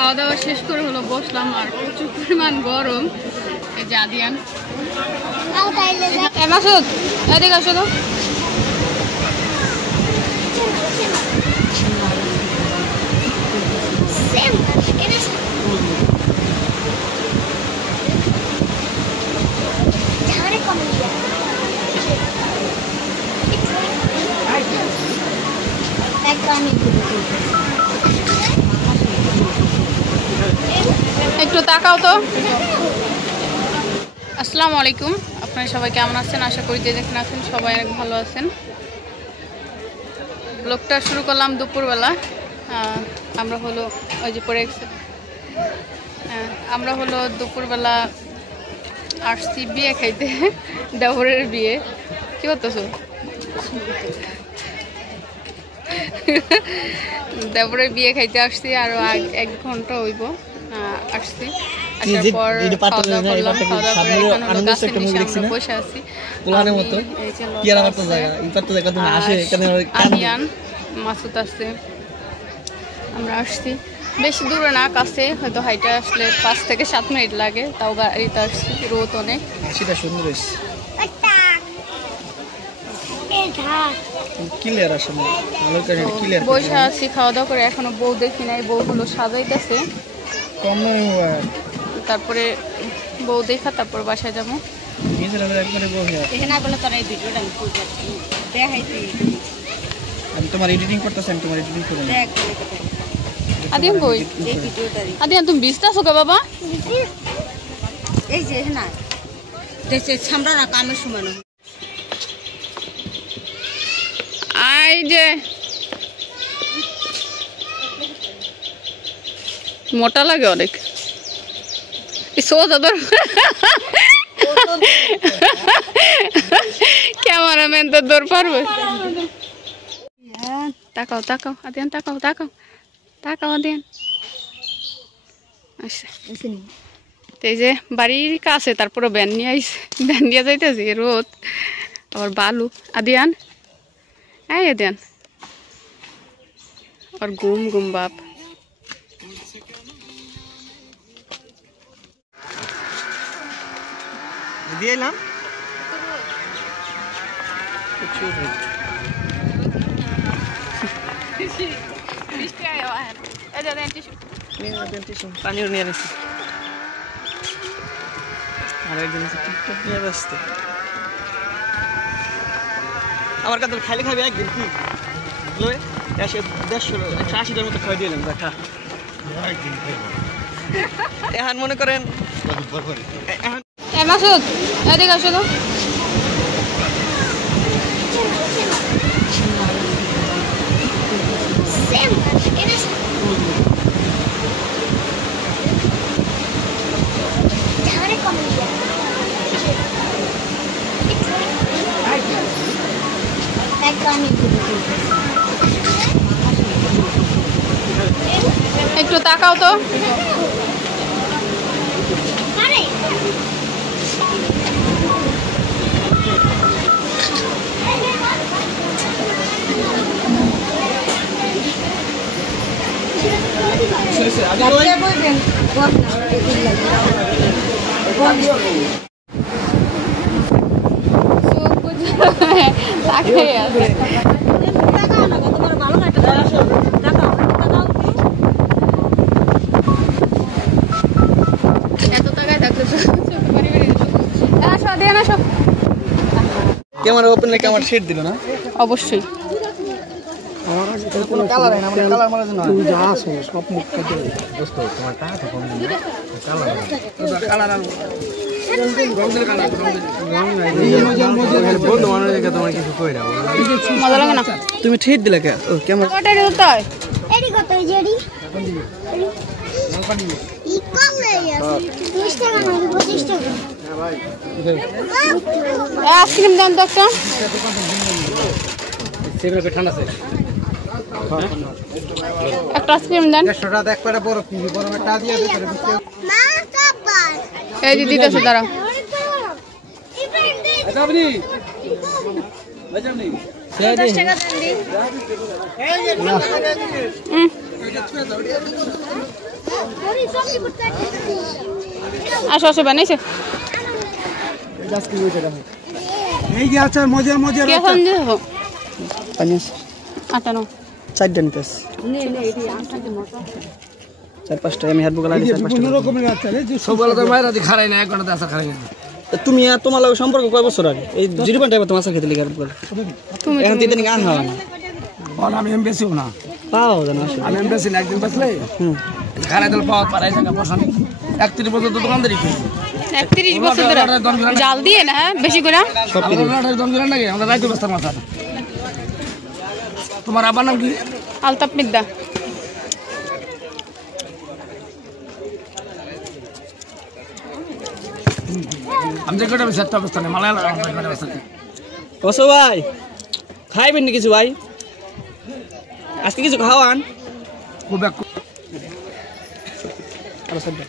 খাওয়া দাওয়া শেষ করে হলো বসলাম, আর প্রচুর পরিমাণ গরম। এই যে আদিয়ান, মাসুদ এদিকে আসো তো। একটু তাকাও তো। আসসালামু আলাইকুম, আপনারা সবাই কেমন আছেন? আশা করি যে যেখানে আছেন সবাই অনেক ভালো আছেন। ব্লগটা শুরু করলাম দুপুরবেলা। আমরা হলো ওই যে পরে আমরা হলো দুপুরবেলা আসছি বিয়ে খাইতে, দেওরের বিয়ে। কি করতেছো? দেওরের বিয়ে খাইতে আসছি, আরো 1 ঘন্টা হইব আসছি। আসার পর খাওয়া দাওয়া করলাম, খাওয়া দাওয়া করে এখন হলো গাছের নিচে আমরা বসে আছি। আদিয়ান, মাসুদ আছে, আমরা আসছি। বেশি দূরে না, কাছে, হয়তো হাইটে আসলে 5 থেকে 7 মিনিট লাগে, তাও গাড়িতে আসছি। রোদ অনেক, সেটা সুন্দর বসে আছি খাওয়া দাওয়া করে। এখনো বউ দেখি নাই, বউগুলো সাজাইতেছে। তারপরে বউ দেখা তারপর বাসায় যাবো। তোমার এডিটিং করতেছি, আমি তোমার এডিটিং করে আদিয়ান কই? আদিয়ান তুমি বিস্তা আছো কে বাবা? এই যে না দেশে সামরা না কামের সময় না। আই যে মোটা লাগে অনেক। ক্যামেরাম্যান তো দৌড় পারবে। তাকাও তাকাও আদিয়ান, তাকাও তাকাও তাকাও আদিয়ান। আচ্ছা, এই যে বাড়ির কাছে, তারপরে ব্যান নিয়ে আইসে, ব্যান নিয়ে যাইতেছি। রোদ আবার বালু। আদিয়ান, এই আদিয়ান, আর ঘুম ঘুম বাপ। দিয়ে এলাম। পানিও নিয়ে আসছি, আর একজন টিকটক নিয়ে ব্যস্ত। আমার কাছে খাইলে খাবি একদিন কি 180-180 মতো খাই দিলাম। দেখা এখন মনে করেন মাসুদ এদিকে আসো তো। একটু তাকাও তো। ক্যামেরা ওপেন রেখে আমার শেড দিল না? অবশ্যই। মজা লাগে না? তুমি ঠেট দিলে কে? ক্যামেরা আইসক্রিম দাম তো একটা। একটা আইসক্রিম দেন। এই দিদি দিতেছে, দাঁড়াও। আসো আসো বানাইছে এই যে আচ্ছা মজা মজা কে ফোন দিয়ে দেবো পানি আছে আটা নো 4টা নিতে আছে 4-5টা আমি হাত বুকা লাগে 4-5টা রকমের আচ্ছা রে যে সবগুলো তো মায়েরা দি খারাই না 1 ঘন্টা আসা খারাই না তুমি আর তোমার লাগে সম্পর্ক কয় বছর আগে এই 0.5 টাকা তোমার খেতে লিখে হাত বুকা তুমি এখন তিন গান হয় না আর আমি এমবেসিও না পাও জানো আসলে আমি এমবেসি না একদিন বসলে খারাই দল পাওয়া পারাই থাকা বসানি 31 বছর তো দোকানদারি করি 31 বছর ধরে জাল দিয়ে না হ্যাঁ বেশি করে সব কিছু আমরা দম গেলেন নাকি আমরা রাইতে বসতাম মাথা তোমার আবার নাম কি আলতাপ মিদ্দা আমি যে কটা সেট অবস্থা নেই মালায়ালাম কটা অবস্থা নেই ওসো ভাই খাইবেন না কিছু ভাই আজকে কিছু খাওয়ান খুব এক আরো 7টা